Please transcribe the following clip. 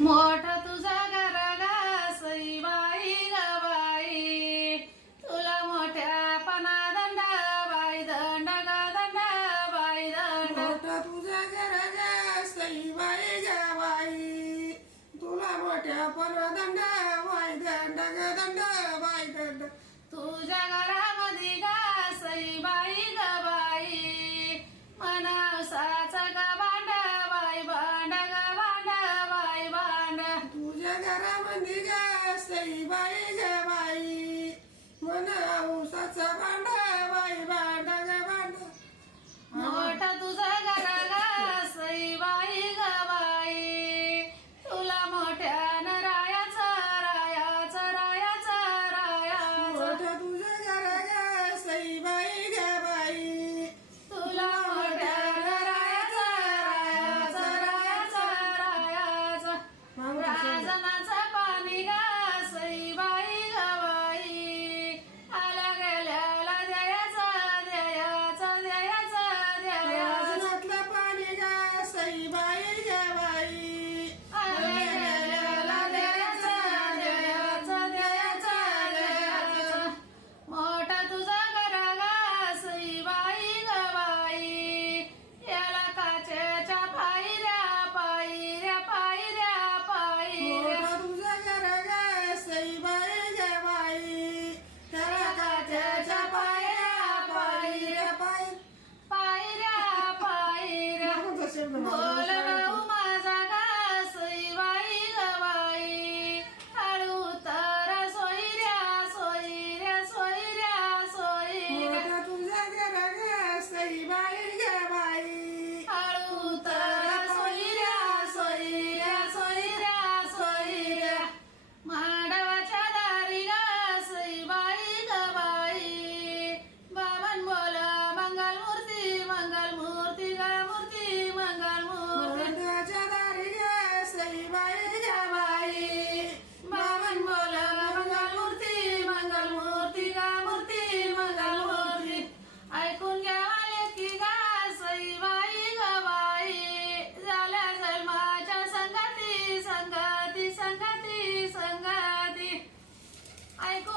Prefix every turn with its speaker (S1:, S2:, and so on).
S1: मोठा तुझा गरगा सईबाई गबाई तुला मोठ्या पणा दंडा बाई दंड गा दंड. बाई दंड
S2: मोठा तुझा घराच्या सईबाई गबाई तुला मोठ्या परदंड बाई दंड ग दंड নিজে সেই বাড়ি